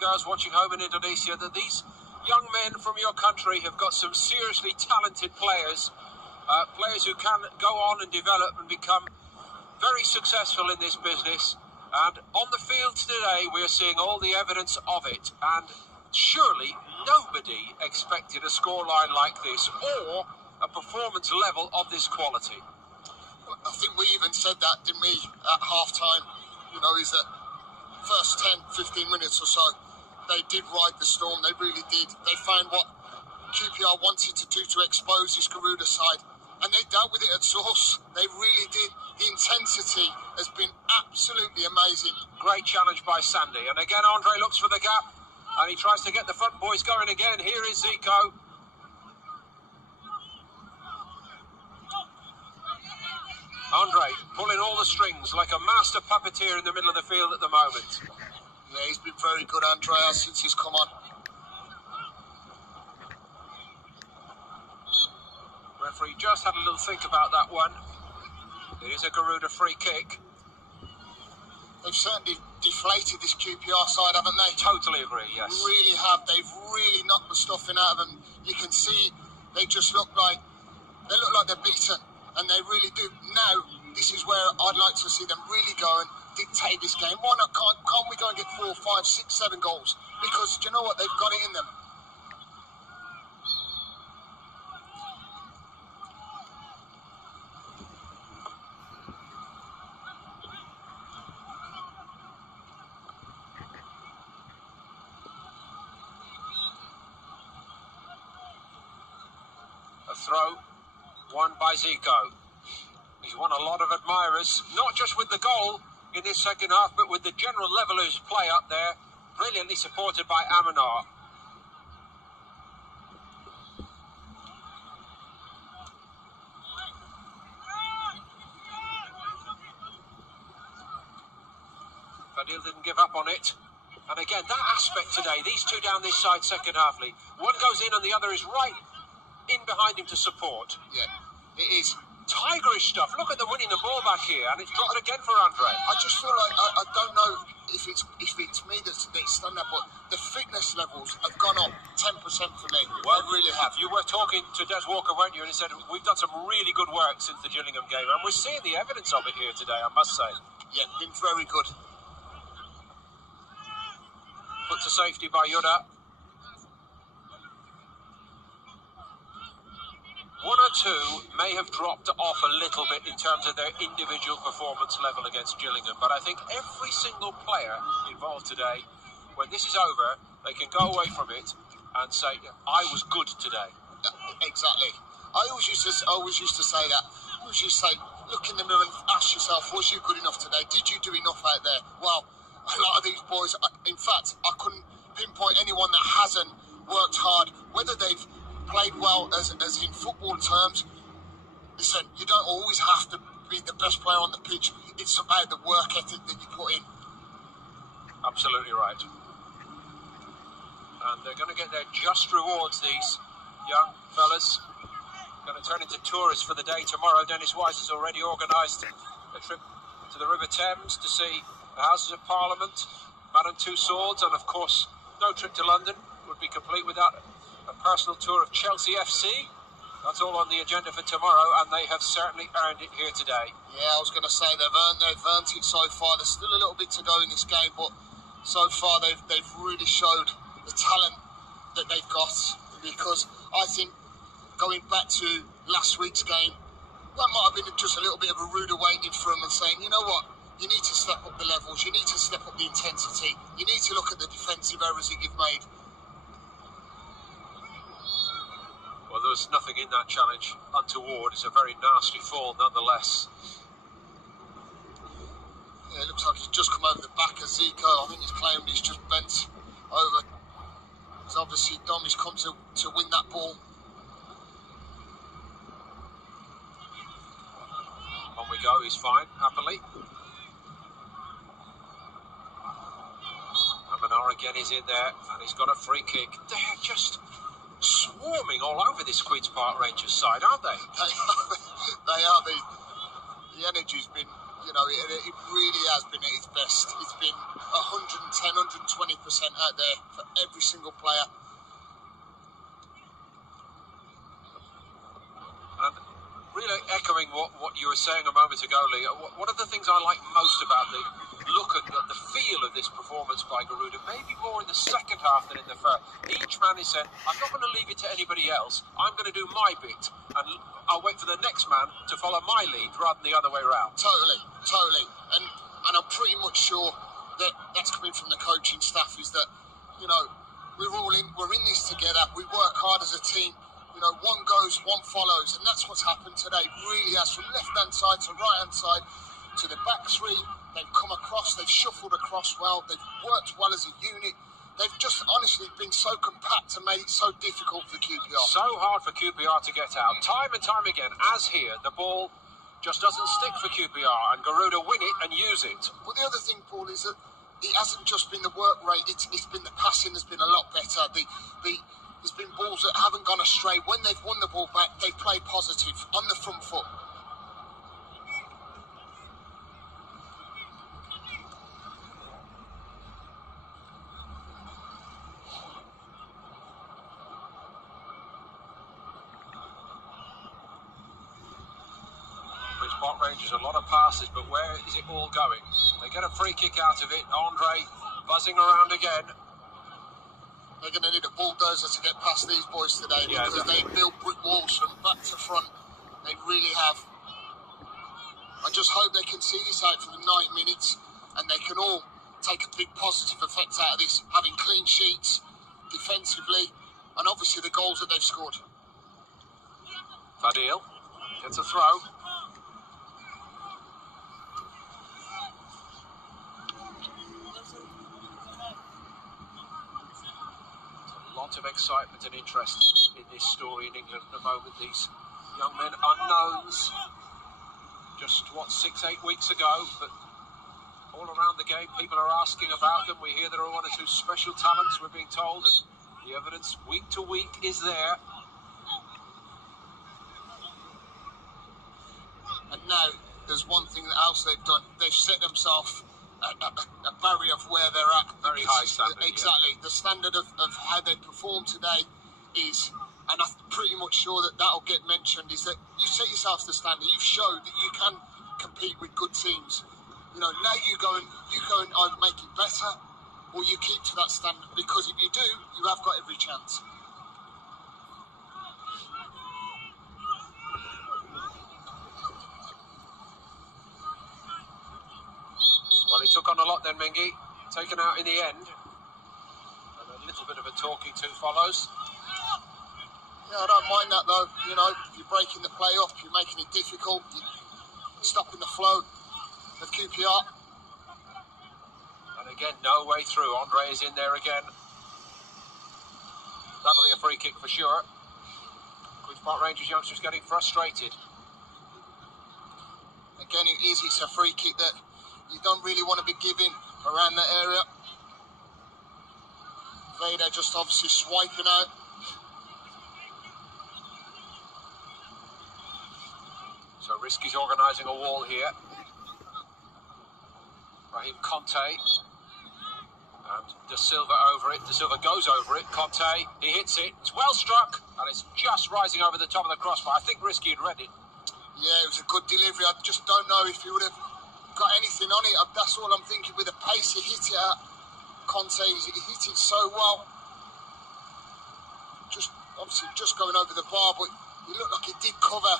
girls watching home in Indonesia, that these young men from your country have got some seriously talented players, players who can go on and develop and become very successful in this business. And on the field today, we're seeing all the evidence of it. And surely nobody expected a scoreline like this or a performance level of this quality. I think we even said that, didn't we, at half-time? You know, is that first 10, 15 minutes or so, they did ride the storm. They really did. They found what Qpr wanted to do to expose this Garuda side, and they dealt with it at source. They really did. The intensity has been absolutely amazing. Great challenge by Sandy. And again, Andre looks for the gap, and he tries to get the front boys going again. Here is Zico. Andre pulling all the strings like a master puppeteer in the middle of the field at the moment. Yeah, he's been very good, Andrea, since he's come on. Referee just had a little think about that one. It is a Garuda free kick. They've certainly deflated this Qpr side, haven't they? Totally agree, yes. Really have. They've really knocked the stuffing out of them. You can see they just look like they're beaten, and they really do. Now, this is where I'd like to see them really go and dictate this game. Why not? Can't we go and get 4, 5, 6, 7 goals? Because do you know what? They've got it in them. A throw, won by Zico. He's won a lot of admirers, not just with the goal in this second half, but with the general level of his play up there, brilliantly supported by Amanar. Fadil didn't give up on it. And again, that aspect today, these two down this side second half, Lee. One goes in and the other is right in behind him to support. Yeah, it is. Tigerish stuff. Look at them winning the ball back here, and it's dropped again for Andre. I just feel like I don't know if it's me that's done that, but the fitness levels have gone up 10% for me. Well, they really have. You were talking to Des Walker, weren't you? And he said we've done some really good work since the Gillingham game, and we're seeing the evidence of it here today, I must say. Yeah, been very good. Put to safety by Yuda. One or two may have dropped off a little bit in terms of their individual performance level against Gillingham, but I think every single player involved today, when this is over, they can go away from it and say, I was good today. Exactly. I always used to say that. I always used to say, look in the mirror and ask yourself, was you good enough today? Did you do enough out there? Well, a lot of these boys, in fact, I couldn't pinpoint anyone that hasn't worked hard, whether they've played well as in football terms. Listen, you don't always have to be the best player on the pitch. It's about the work ethic that you put in. Absolutely right. And they're going to get their just rewards, these young fellas. Going to turn into tourists for the day tomorrow. Dennis Wise has already organised a trip to the River Thames to see the Houses of Parliament, Madame Tussauds, and of course, no trip to London would be complete without a personal tour of Chelsea FC. That's all on the agenda for tomorrow, and they have certainly earned it here today. Yeah, I was going to say they've earned it so far. There's still a little bit to go in this game, but so far they've really showed the talent that they've got. Because I think going back to last week's game, that might have been just a little bit of a rude awakening for them and saying, you know what, you need to step up the levels, you need to step up the intensity, you need to look at the defensive errors that you've made. Well, there was nothing in that challenge untoward. It's a very nasty fall nonetheless. Yeah, it looks like he's just come over the back of Zico. I think he's claimed he's just bent over. Because obviously Domi's come to win that ball. On we go, he's fine, happily. Amanar again is in there, and he's got a free kick. They're just swarming all over this Queen's Park Rangers side, aren't they? They are. The energy's been, you know, it really has been at its best. It's been 110, 120% out there for every single player. And really echoing what you were saying a moment ago, Lee, one of the things I like most about the look and the feel of this performance by Garuda, maybe more in the second half than in the first. Each man is saying, I'm not going to leave it to anybody else. I'm going to do my bit, and I'll wait for the next man to follow my lead rather than the other way around. Totally. And I'm pretty much sure that that's coming from the coaching staff, is that, you know, we're in this together. We work hard as a team. You know, one goes, one follows, and that's what's happened today. Really has, from left-hand side to right-hand side to the back three. They've come across, they've shuffled across well, they've worked well as a unit. They've just honestly been so compact and made it so difficult for QPR. So hard for QPR to get out. Time and time again, as here, the ball just doesn't stick for QPR, and Garuda win it and use it. Well, the other thing, Paul, is that it hasn't just been the work rate, it's been the passing has been a lot better. There's been balls that haven't gone astray. When they've won the ball back, they've played positive on the front foot. Park Rangers, a lot of passes, but where is it all going? They get a free kick out of it. Andre buzzing around again. They're going to need a bulldozer to get past these boys today, because they built brick walls from back to front. They really have. I just hope they can see this out for the 90 minutes and they can all take a big positive effect out of this, having clean sheets defensively and obviously the goals that they've scored. Fadil gets a throw. Lot of excitement and interest in this story in England at the moment. These young men, unknowns, just 6-8 weeks ago, but all around the game people are asking about them. We hear there are one or two special talents, we're being told, and the evidence week to week is there. And now there's one thing else they've done. They've set themselves a barrier of where they're at. Very high standard. Exactly. Yeah. The standard of how they perform today is, and I'm pretty much sure that that'll get mentioned, is that you set yourself the standard. You've showed that you can compete with good teams. You know, now you go and either make it better or you keep to that standard, because if you do, you have got every chance. Well, he took on a lot then, Mengi. Taken out in the end. And a little bit of a talking to follows. Yeah, I don't mind that though. You know, you're breaking the play up, you're making it difficult, you're stopping the flow of QPR. And again, no way through. Andre is in there again. That'll be a free kick for sure. Queen's Park Rangers youngsters getting frustrated. Again, it's a free kick that you don't really want to be giving around that area. Vader just obviously swiping out. So Risky's organising a wall here. Raheem Conte. And De Silva over it. De Silva goes over it. Conte, he hits it. It's well struck. And it's just rising over the top of the crossbar. I think Risky had read it. Yeah, it was a good delivery. I just don't know if he would have got anything on it. That's all I'm thinking. With the pace he hit it at, Conte, he hit it so well. Just obviously just going over the bar, but he looked like he did cover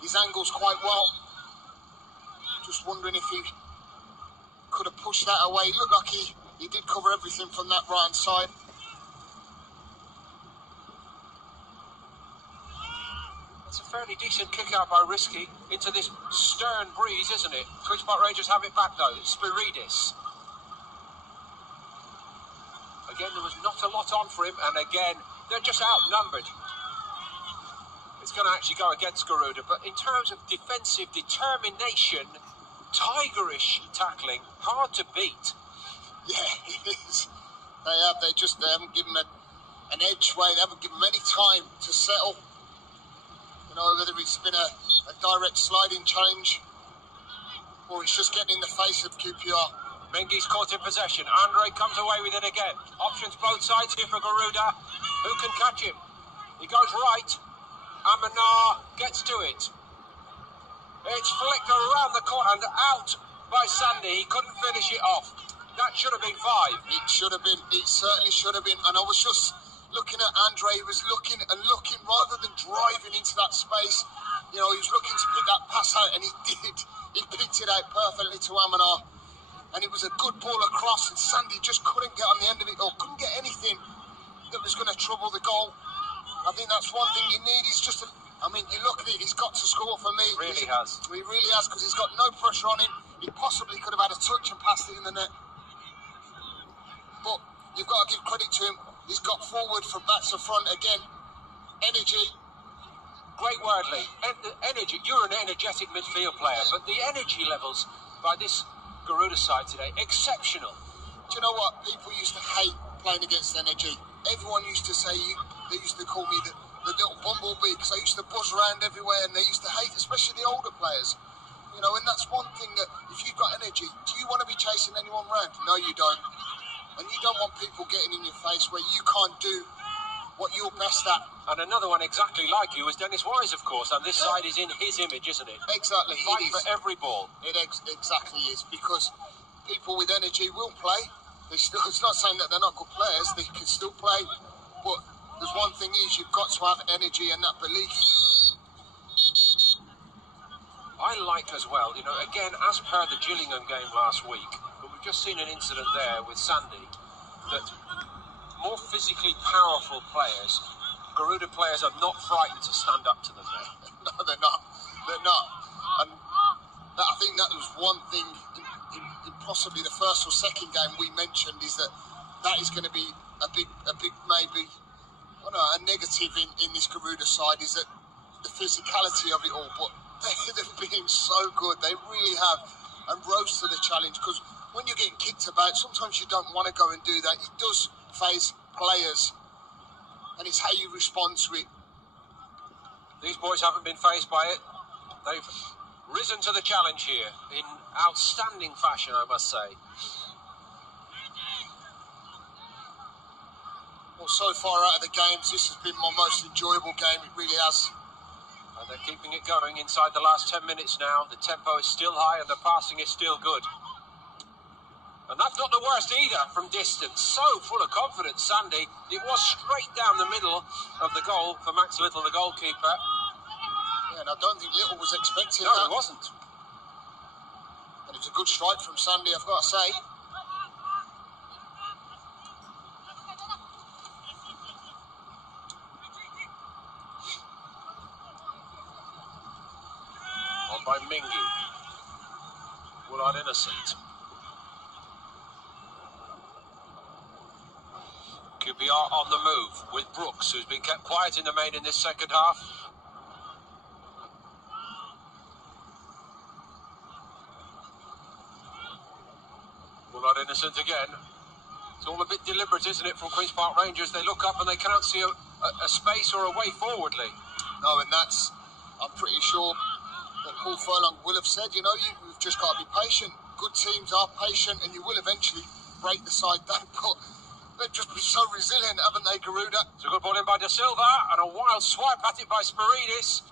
his angles quite well. Just wondering if he could have pushed that away. He looked like he did cover everything from that right hand side. It's a fairly decent kick out by Risky into this stern breeze, isn't it? Queen's Park Rangers have it back though. It's Spiridis. Again, there was not a lot on for him, and again, they're just outnumbered. It's going to actually go against Garuda, but in terms of defensive determination, tigerish tackling, hard to beat. Yeah, it is. They haven't given him an edge way. They haven't given him any time to settle. You know, whether it's been a direct sliding challenge or it's just getting in the face of QPR. Mengi's caught in possession. Andre comes away with it again. Options both sides here for Garuda. Who can catch him? He goes right. Amanar gets to it. It's flicked around the corner and out by Sandy. He couldn't finish it off. That should have been 5. It should have been. It certainly should have been. And I was just looking at Andre. He was looking and looking rather than driving into that space. You know, he was looking to pick that pass out, and he did. He picked it out perfectly to Amanar. And it was a good ball across, and Sandy just couldn't get on the end of it, or couldn't get anything that was going to trouble the goal. I think that's one thing you need. He's just, I mean, you look at it, he's got to score for me. Really has. He really has, because he's got no pressure on him. He possibly could have had a touch and passed it in the net. But you've got to give credit to him. He's got forward from back to front again. Energy. Great word, Lee. Energy. You're an energetic midfield player, but the energy levels by this Garuda side today, exceptional. Do you know what? People used to hate playing against energy. Everyone used to say, they used to call me the little bumblebee, because I used to buzz around everywhere, and they used to hate, especially the older players. You know, and that's one thing that, if you've got energy, do you want to be chasing anyone round? No, you don't. And you don't want people getting in your face where you can't do what you're best at. And another one exactly like you was Dennis Wise, of course, and this side is in his image, isn't it? Exactly. Fight for every ball. It exactly is, because people with energy will play. It's not saying that they're not good players, they can still play, but there's one thing is, you've got to have energy and that belief. I like as well, you know, again, as per the Gillingham game last week, but we've just seen an incident there with Sandy, that more physically powerful players, Garuda players, are not frightened to stand up to them there. No, they're not. They're not. And I think that was one thing in possibly the first or second game we mentioned, is that is going to be a big maybe, I don't know, a negative in this Garuda side, is that the physicality of it all. But they've been so good. They really have, and rose to the challenge, because when you're getting kicked about, sometimes you don't want to go and do that. It does phase players, and it's how you respond to it. These boys haven't been phased by it. They've risen to the challenge here in outstanding fashion, I must say. Well, so far out of the games, this has been my most enjoyable game. It really has. And they're keeping it going inside the last 10 minutes now. The tempo is still high and the passing is still good. And that's not the worst either from distance. So full of confidence, Sandy. It was straight down the middle of the goal for Max Little, the goalkeeper. Yeah, and I don't think Little was expecting that. No, he wasn't. And it was a good strike from Sandy, I've got to say. On by Mingy. Willard Innocent. Qpr on the move with Brooks, who's been kept quiet in the main in this second half. Willard Innocent again. It's all a bit deliberate, isn't it, from Queen's Park Rangers? They look up and they cannot see a space or a way forwardly. No, and that's, I'm pretty sure that Paul Furlong will have said, you know, you've just got to be patient. Good teams are patient, and you will eventually break the side down. But they've just been so resilient, haven't they, Garuda? It's a good ball in by De Silva, and a wild swipe at it by Spiridis.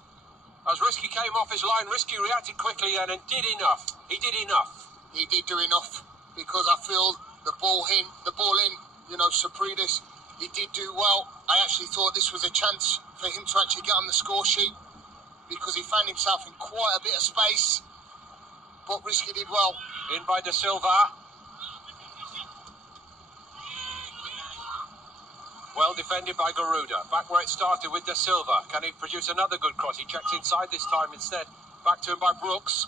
As Risky came off his line, Risky reacted quickly then and did enough. He did enough. He did do enough, because I feel the ball in, you know, Spiridis, he did do well. I actually thought this was a chance for him to actually get on the score sheet, because he found himself in quite a bit of space. But Risky did well. In by De Silva. Well defended by Garuda. Back where it started with De Silva. Can he produce another good cross? He checks inside this time instead. Back to him by Brooks.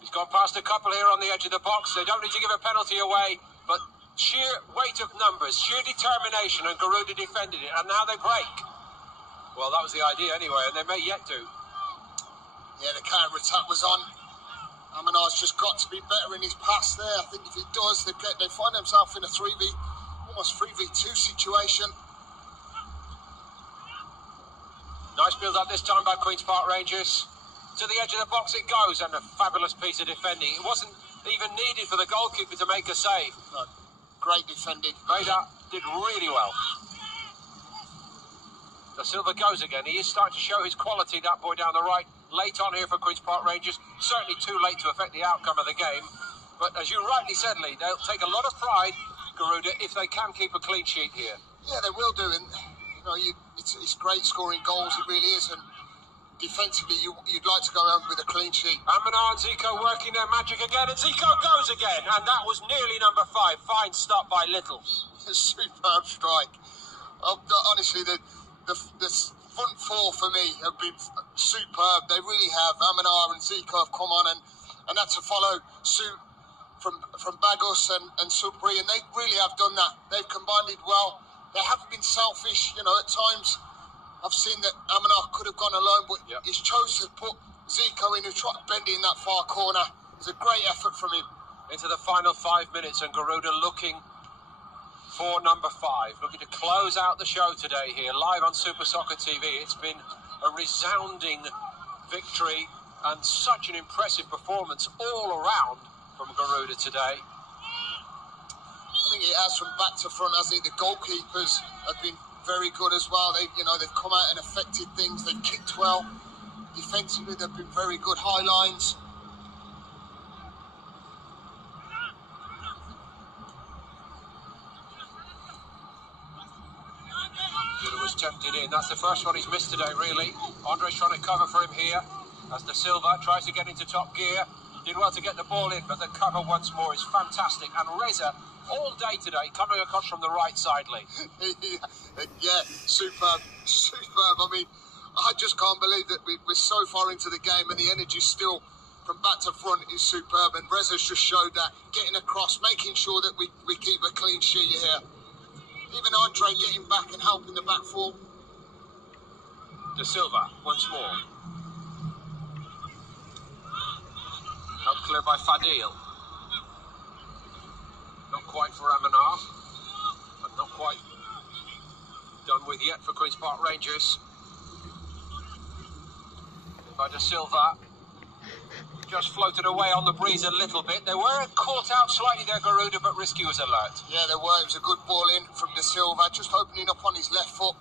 He's gone past a couple here on the edge of the box. They don't need to give a penalty away, but sheer weight of numbers, sheer determination, and Garuda defended it, and now they break. Well, that was the idea anyway, and they may yet do. Yeah, the counter-attack was on. Amanar's just got to be better in his pass there. I think if he does, they find themselves in a almost 3v2 situation. Nice build up this time by Queen's Park Rangers. to the edge of the box it goes, and a fabulous piece of defending. It wasn't even needed for the goalkeeper to make a save. No. Great defending. Vader did really well. Da Silva goes again. He is starting to show his quality, that boy down the right. Late on here for Queen's Park Rangers. Certainly too late to affect the outcome of the game. But as you rightly said, Lee, they'll take a lot of pride, Garuda, if they can keep a clean sheet here. Yeah, they will do. And, it's great scoring goals. It really is. And defensively, you'd like to go home with a clean sheet. Amanar and Zico working their magic again. And Zico goes again. And that was nearly number 5. Fine stop by Little. Superb strike. Honestly, the front four for me have been superb. They really have. Amanar and Zico have come on, and that's to follow suit from Bagus and Supri, and they really have done that. They've combined it well. They haven't been selfish. At times I've seen that Amanar could have gone alone, but he's chosen to put Zico in, who tried to bend it in that far corner. It's a great effort from him. Into the final 5 minutes, and Garuda looking for number 5, looking to close out the show today here, live on Super Soccer TV. It's been a resounding victory and such an impressive performance all around from Garuda today. I think it has from back to front, hasn't it? The goalkeepers have been very good as well. They've come out and affected things. They've kicked well. Defensively, they've been very good. High lines. Was tempted in. That's the first one he's missed today, really. Andre's trying to cover for him here as Da Silva tries to get into top gear. Did well to get the ball in, but the cover once more is fantastic. And Reza, all day today, coming across from the right side, Lee. Yeah, superb. I mean, I just can't believe that we're so far into the game and the energy still from back to front is superb. And Reza's just showed that, getting across, making sure that we keep a clean sheet here. Even Andre getting back and helping the back four. Da Silva once more. Helped clear by Fadil. Not quite for Amanar, but not quite done with yet for Queen's Park Rangers. By Da Silva. Just floated away on the breeze a little bit. They were caught out slightly there, Garuda, but Risky was alert. Yeah, they were. It was a good ball in from Da Silva, just opening up on his left foot.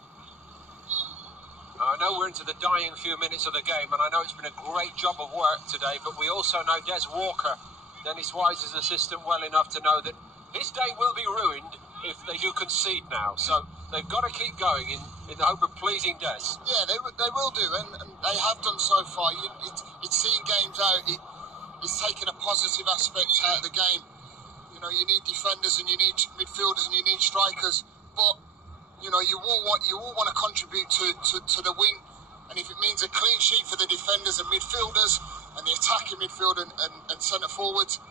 I know we're into the dying few minutes of the game, and I know it's been a great job of work today, but we also know Des Walker, Dennis Wise's assistant, well enough to know that his day will be ruined if they do concede now. So they've got to keep going in the hope of pleasing Des. Yeah, they will do, and they have done so far. It's seeing games out. It's taking a positive aspect out of the game. You need defenders and you need midfielders and you need strikers, but you all want to contribute to the win. And if it means a clean sheet for the defenders and midfielders and the attacking midfield and centre forwards,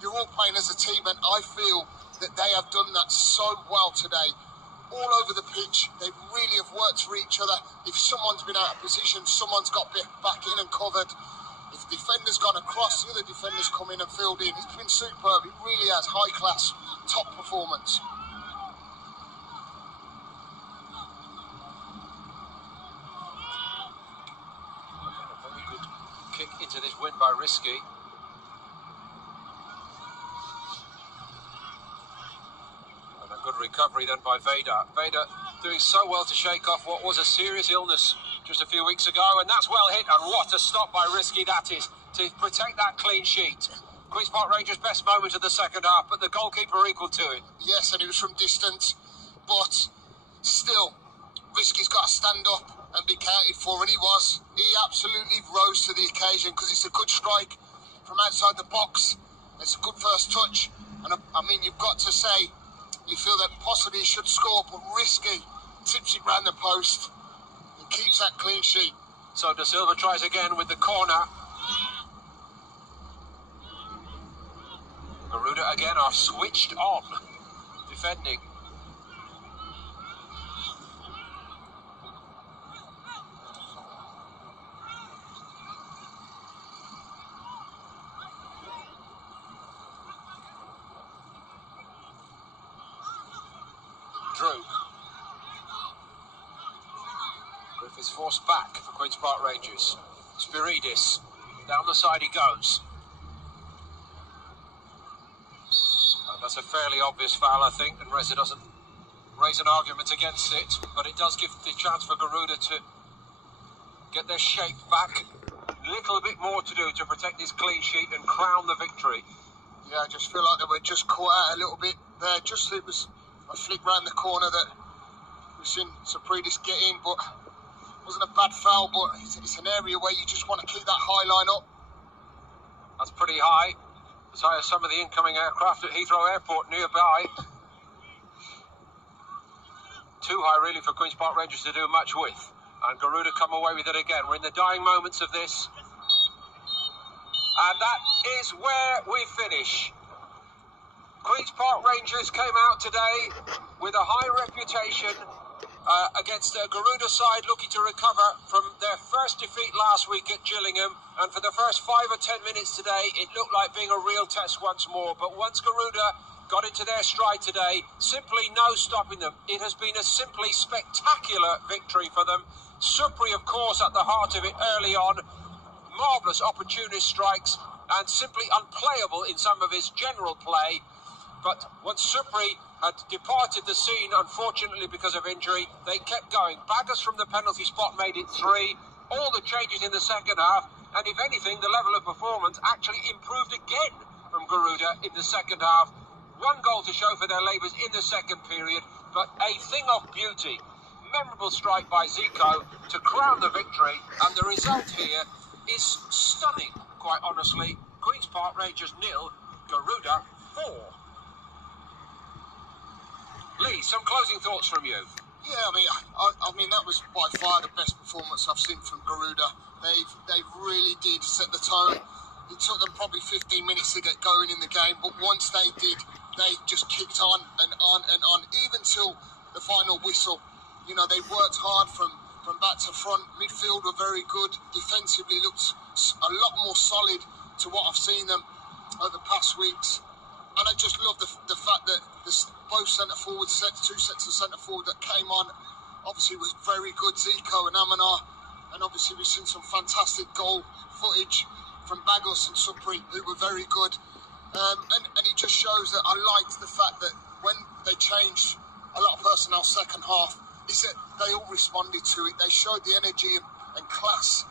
you're all playing as a team, and I feel that they have done that so well today. All over the pitch, they really have worked for each other. If someone's been out of position, someone's got back in and covered. If the defender's gone across, the other defenders come in and filled in. It's been superb. It really has. High class, top performance. A very good kick into this win by Risky. Good recovery then by Vader. Vader doing so well to shake off what was a serious illness just a few weeks ago, and that's well hit, and what a stop by Risky that is to protect that clean sheet. Queen's Park Rangers' best moment of the second half, but the goalkeeper equal to it. Yes, and it was from distance, but still, Risky's got to stand up and be counted for, and he was. He absolutely rose to the occasion because it's a good strike from outside the box. It's a good first touch, and I mean, you've got to say, you feel that possibly he should score, but Risky tips it round the post and keeps that clean sheet. So Da Silva tries again with the corner. Garuda again are switched on, defending. Griffiths forced back for Queen's Park Rangers. Spiridis. Down the side he goes. And that's a fairly obvious foul, I think, and Reza doesn't raise an argument against it, but it does give the chance for Garuda to get their shape back. A little bit more to do to protect his clean sheet and crown the victory. Yeah, I just feel like they were just caught out a little bit there. Just it was a flick round the corner that we've seen Spiridis get in, but it wasn't a bad foul, but it's an area where you just want to keep that high line up. That's pretty high. As high as some of the incoming aircraft at Heathrow Airport nearby. Too high really for Queen's Park Rangers to do much with. And Garuda come away with it again. We're in the dying moments of this. And that is where we finish. Queen's Park Rangers came out today with a high reputation against the Garuda side looking to recover from their first defeat last week at Gillingham. And for the first 5 or 10 minutes today, it looked like being a real test once more. But once Garuda got into their stride today, simply no stopping them. It has been a simply spectacular victory for them. Supri, of course, at the heart of it early on. Marvellous opportunist strikes and simply unplayable in some of his general play. But once Supri had departed the scene, unfortunately because of injury, they kept going. Baggers from the penalty spot made it 3. All the changes in the second half, and if anything, the level of performance actually improved again from Garuda in the second half. 1 goal to show for their labours in the second period, but a thing of beauty. Memorable strike by Zico to crown the victory, and the result here is stunning, quite honestly. Queen's Park Rangers 0, Garuda 4. Lee, some closing thoughts from you. Yeah, I mean that was by far the best performance I've seen from Garuda. They really did set the tone. It took them probably 15 minutes to get going in the game, but once they did, they just kicked on and on and on, even till the final whistle. You know, they worked hard from back to front. Midfield were very good. Defensively looked a lot more solid to what I've seen them over the past weeks. And I just love the fact that both centre forwards, 2 sets of centre forward that came on, obviously was very good. Zico and Amanar, and obviously we've seen some fantastic goal footage from Bagos and Supri, who were very good. And it just shows that I liked the fact that when they changed a lot of personnel second half, is that they all responded to it. They showed the energy and class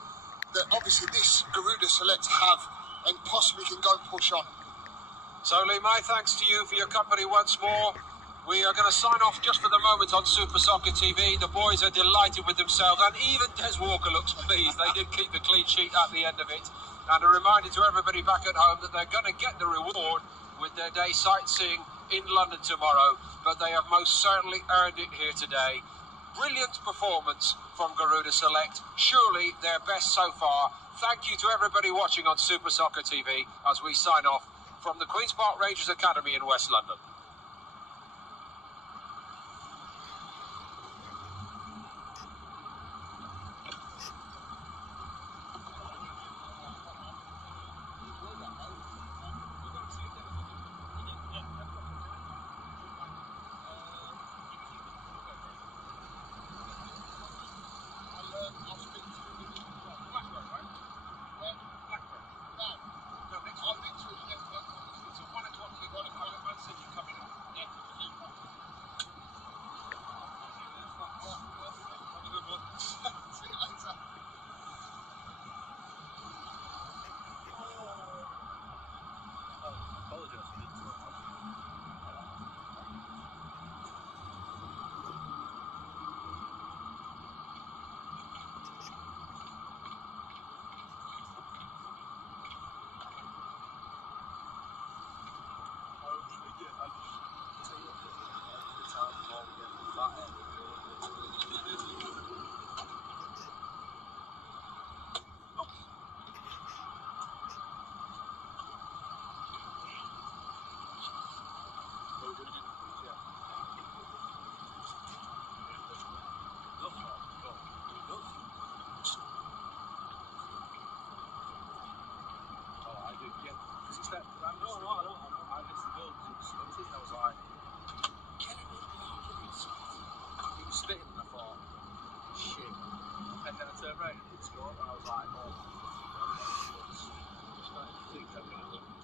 that obviously this Garuda select have, and possibly can go and push on. So Lee, my thanks to you for your company once more. We are going to sign off just for the moment on Super Soccer TV. The boys are delighted with themselves, and even Des Walker looks pleased. They did keep the clean sheet at the end of it. And a reminder to everybody back at home that they're going to get the reward with their day sightseeing in London tomorrow, but they have most certainly earned it here today. Brilliant performance from Garuda Select, surely their best so far. Thank you to everybody watching on Super Soccer TV as we sign off from the Queen's Park Rangers Academy in West London. And then I turned around and he scored, and I was like, oh. starting to think, having a look.